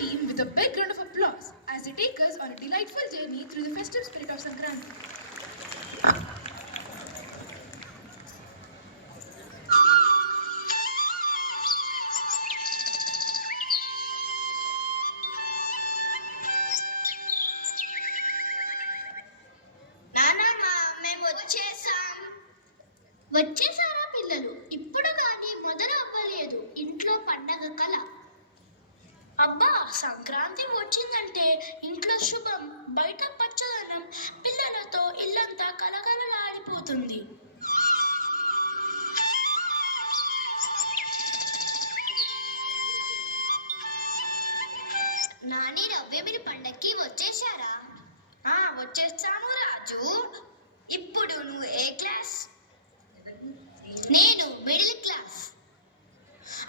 team with a big round of applause as they take us on a delightful journey through the festive spirit of Sankranti. వచ్చేసారా పిల్లలు? ఇప్పుడు కానీ మొదలు అవ్వలేదు ఇంట్లో పండగ కల. అబ్బా, సంక్రాంతి వచ్చిందంటే ఇంట్లో శుభం, బయట పచ్చదనం, పిల్లలతో ఇల్లంతా కలకలలాడిపోతుంది. నాని, రవ్య మీరు పండక్కి వచ్చేసారా? వచ్చేసాను రాజు. ఇప్పుడు నువ్వు ఏ క్లాస్? నేను మిడిల్ క్లాస్.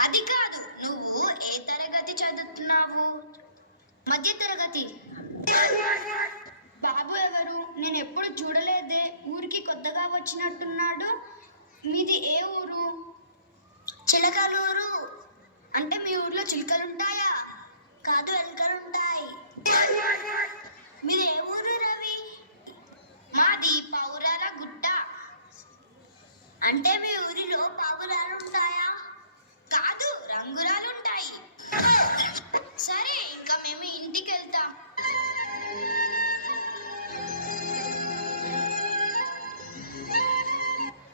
అది కాదు, నువ్వు ఏ తరగతి చదువుతున్నావు? మధ్య తరగతి. బాబు ఎవరు? నేను ఎప్పుడు చూడలేదే, ఊరికి కొత్తగా వచ్చినట్టున్నాడు. మీది ఏ ఊరు? చిలకలూరు. అంటే మీ ఊర్లో చిలుకలుంటాయా? కాదు, ఎలుకలుంటాయి. మీది ఏ ఊరు రవి? మాది పౌరాల గుట్ట. అంటే మీ ఊరిలో పావురాలు ఉంటాయా? కాదు, రంగురాలు ఉంటాయి. సరే, ఇంకా మేము ఇంటికి వెళ్తాం.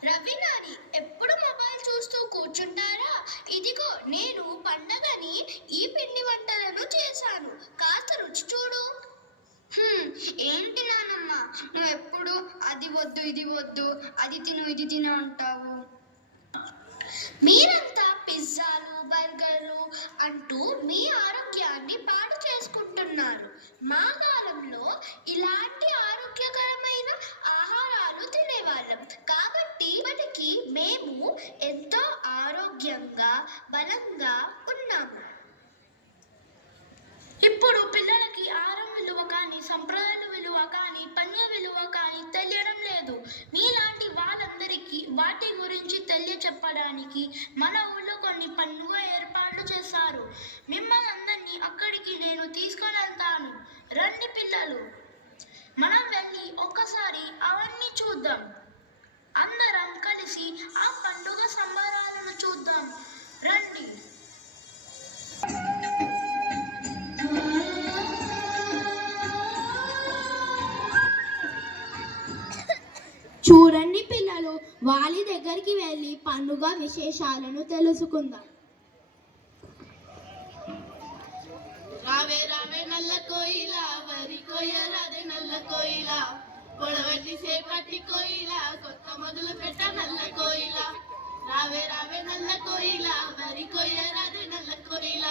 రవి, నాని ఎప్పుడు మొబైల్ చూస్తూ కూర్చుంటారా? ఇదిగో నేను పండగని ఈ పిండి వంటలను చేశాను, కాస్త రుచి చూడు. ఏంటి నానమ్మ, నువ్వు ఎప్పుడు అది వద్దు ఇది వద్దు, అది తిను ఇది తిను అంటావు. మీరంతా పిజ్జాలు బర్గర్లు అంటూ మీ ఆరోగ్యాన్ని పాడు చేసుకుంటున్నారు. మా కాలంలో ఇలాంటి ఆరోగ్యకరమైన ఆహారాలు తినేవాళ్ళం కాబట్టి ఇప్పటికీ మేము ఎంతో ఆరోగ్యంగా బలంగా ఉన్నాము. ఇప్పుడు పిల్లలకి ఆహారం విలువ కానీ, సంప్రదాయాల విలువ కానీ, పన్య విలువ కానీ తెలియడం లేదు. మీలాంటి వాళ్ళందరికీ వాటి గురించి తెలియచెప్పడానికి మన ఊళ్ళో కొన్ని పండుగ ఏర్పాట్లు చేశారు. మిమ్మల్ని అందరినీ అక్కడికి నేను తీసుకొని వెళ్తాను. రండి పిల్లలు, మనం వెళ్ళి ఒక్కసారి అవన్నీ చూద్దాం. అందరం కలిసి ఆ పండుగ సంబరాలను చూద్దాం. రండి. చూడండి పిల్లలు, వాలి దగ్గరికి వెళ్ళి పండుగ విశేషాలను తెలుసుకుందాం. రావే రావే నల్ల కోయిల, వరి కొయ్యరాదే నల్ల కోయిల, పొడవెట్టి సేపట్టి కోయిల, కొత్త మొదలు పెట్ట నల్ల కోయిల. రావే రావే నల్ల కోయిల, వరి కొయ్యరాదే నల్ల కోయిల,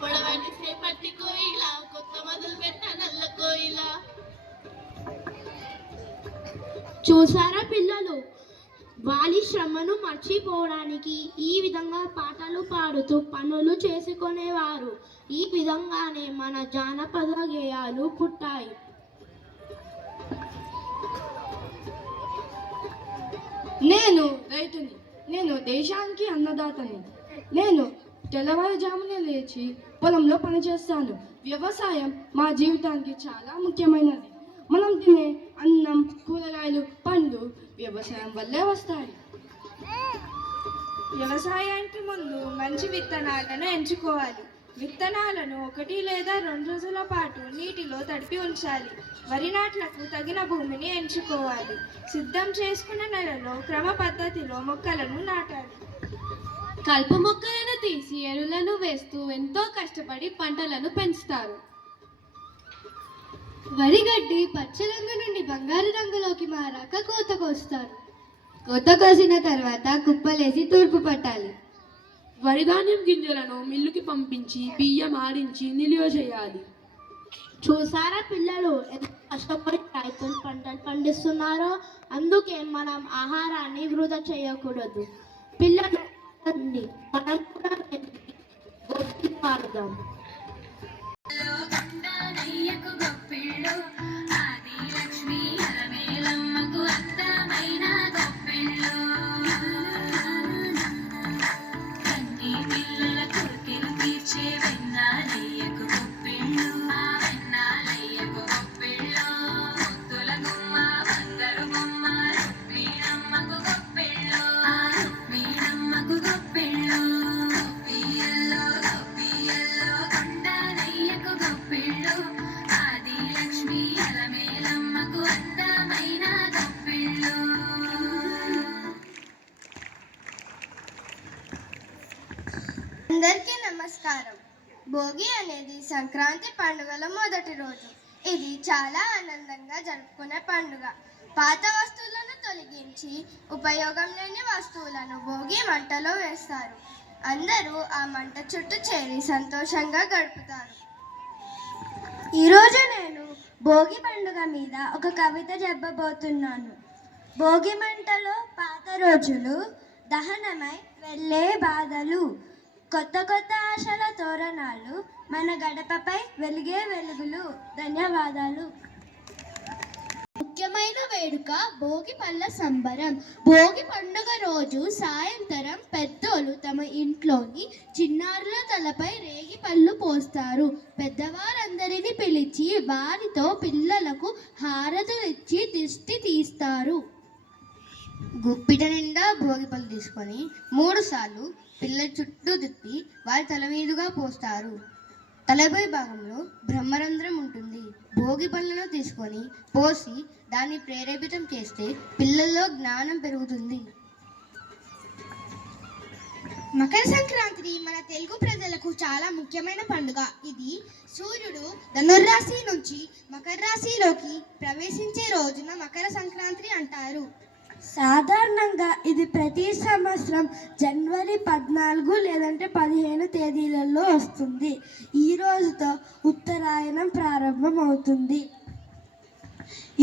పొడవెట్టి సేపట్టి కోయిల, కొత్త మొదలు పెట్ట నల్ల కోయిల. చూసారా పిల్లలు, వాలి శ్రమను మర్చిపోవడానికి ఈ విధంగా పాటలు పాడుతూ పనులు చేసుకునేవారు. ఈ విధంగానే మన జానపద గేయాలు పుట్టాయి. నేను రైతుని, నేను దేశానికి అన్నదాతని. నేను తెల్లవారుజామునే లేచి పొలంలో పనిచేస్తాను. వ్యవసాయం మా జీవితానికి చాలా ముఖ్యమైనది. మనం తినే అన్నం, కూరగాయలు, పండ్లు వ్యవసాయం వల్లే వస్తాయి. వ్యవసాయానికి ముందు మంచి విత్తనాలను ఎంచుకోవాలి. విత్తనాలను 1 లేదా 2 రోజుల పాటు నీటిలో తడిపి ఉంచాలి. వరి నాట్లకు తగిన భూమిని ఎంచుకోవాలి. సిద్ధం చేసుకున్న నెలలో క్రమ పద్ధతిలో మొక్కలను నాటాలి. కలుపు మొక్కలను తీసి ఎరువులను వేస్తూ ఎంతో కష్టపడి పంటలను పెంచుతారు. వరి గడ్డి పచ్చ రంగు నుండి బంగారు రంగులోకి మారాక కోత కోస్తారు. కోత కోసిన తర్వాత కుప్పలేసి తూర్పు పట్టాలి. వరిధాన్యం గింజలను మిల్లుకి పంపించి బియ్యం ఆడించి నిలువ చేయాలి. చూసారా పిల్లలు, ఎంత కష్టపడి రైతులు పంటలు పండిస్తున్నారో. అందుకే మనం ఆహారాన్ని వృధా చేయకూడదు. పిల్లలు మనం కూడా వాడదాం. పిల్లల కోరికలు తీర్చే వెన్నాలయ్యకు అనేది సంక్రాంతి పండుగల మొదటి రోజు. ఇది చాలా ఆనందంగా జరుపుకునే పండుగ. పాత వస్తువులను తొలగించి ఉపయోగం లేని వస్తువులను భోగి మంటలో వేస్తారు. అందరూ ఆ మంట చుట్టూ చేరి సంతోషంగా గడుపుతారు. ఈరోజు నేను భోగి పండుగ మీద ఒక కవిత చెప్పబోతున్నాను. భోగి మంటలో పాత రోజులు, దహనమై వెళ్ళే బాధలు, కొత్త కొత్త ఆశల తోరణాలు, మన గడపపై వెలిగే వెలుగులు. ధన్యవాదాలు. ముఖ్యమైన వేడుక భోగి పళ్ళ సంబరం. భోగి పండుగ రోజు సాయంత్రం పెద్దోళ్ళు తమ ఇంట్లోని చిన్నారుల తలపై రేగి పళ్ళు పోస్తారు. పెద్దవారందరినీ పిలిచి వారితో పిల్లలకు హారతులిచ్చి దిష్టి తీస్తారు. గుప్పిట నిండా భోగి పళ్ళు తీసుకొని 3 సార్లు పిల్లల చుట్టూ తిప్పి వారి తల మీదుగా పోస్తారు. తలపై భాగంలో బ్రహ్మరంధ్రం ఉంటుంది. భోగి పళ్ళను తీసుకొని పోసి దాన్ని ప్రేరేపితం చేస్తే పిల్లల్లో జ్ఞానం పెరుగుతుంది. మకర సంక్రాంతి మన తెలుగు ప్రజలకు చాలా ముఖ్యమైన పండుగ. ఇది సూర్యుడు ధనుర్రాశి నుంచి మకర రాశిలోకి ప్రవేశించే రోజున మకర సంక్రాంతి అంటారు. సాధారణంగా ఇది ప్రతి సంవత్సరం జనవరి 14 లేదంటే 15 తేదీలలో వస్తుంది. ఈ రోజుతో ఉత్తరాయణం ప్రారంభం అవుతుంది.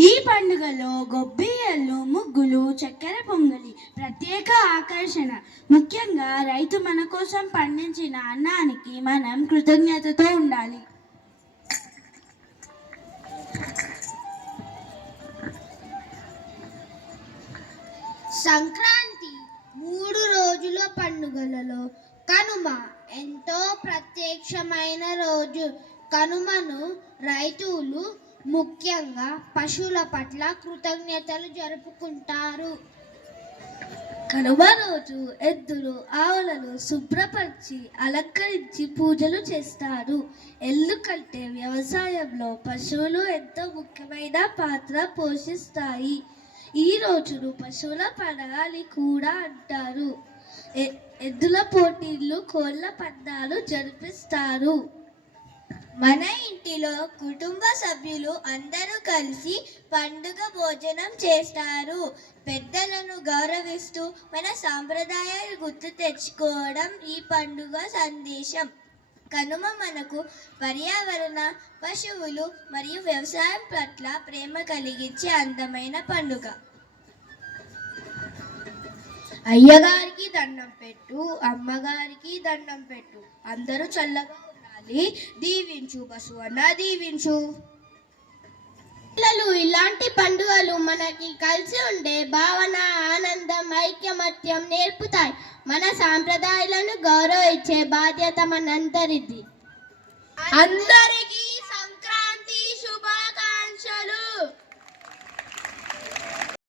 ఈ పండుగలో గొబ్బియ్యలు, ముగ్గులు, చక్కెర పొంగలి ప్రత్యేక ఆకర్షణ. ముఖ్యంగా రైతు మన కోసం పండించిన అన్నానికి మనం కృతజ్ఞతతో ఉండాలి. సంక్రాంతి 3 రోజుల పండుగలలో కనుమ ఎంతో ప్రత్యక్షమైన రోజు. కనుమను రైతులు ముఖ్యంగా పశువుల పట్ల కృతజ్ఞతలు జరుపుకుంటారు. కనుమ రోజు ఎద్దులు, ఆవులను శుభ్రపరిచి అలంకరించి పూజలు చేస్తారు. ఎందుకంటే వ్యవసాయంలో పశువులు ఎంతో ముఖ్యమైన పాత్ర పోషిస్తాయి. ఈ రోజును పశువుల పండుగ అని కూడా అంటారు. ఎద్దుల పోటీలు, కోళ్ళ పందాలు జరిపిస్తారు. మన ఇంటిలో కుటుంబ సభ్యులు అందరూ కలిసి పండుగ భోజనం చేస్తారు. పెద్దలను గౌరవిస్తూ మన సాంప్రదాయాలు గుర్తు తెచ్చుకోవడం ఈ పండుగ సందేశం. కనుమ మనకు పర్యావరణ, పశువులు మరియు వ్యవసాయం పట్ల ప్రేమ కలిగించే అందమైన పండుగ. అయ్యగారికి దండం పెట్టు, అమ్మగారికి దండం పెట్టు, అందరూ చల్లగా ఉండాలి, దీవించు బసవన్న దీవించు. పిల్లలు, ఇలాంటి పండుగలు మనకి కలిసి ఉండే భావన, ఆనందం, ఐక్యమత్యం నేర్పుతాయి. మన సాంప్రదాయాలను గౌరవించే బాధ్యత మనందరిది. అందరికీ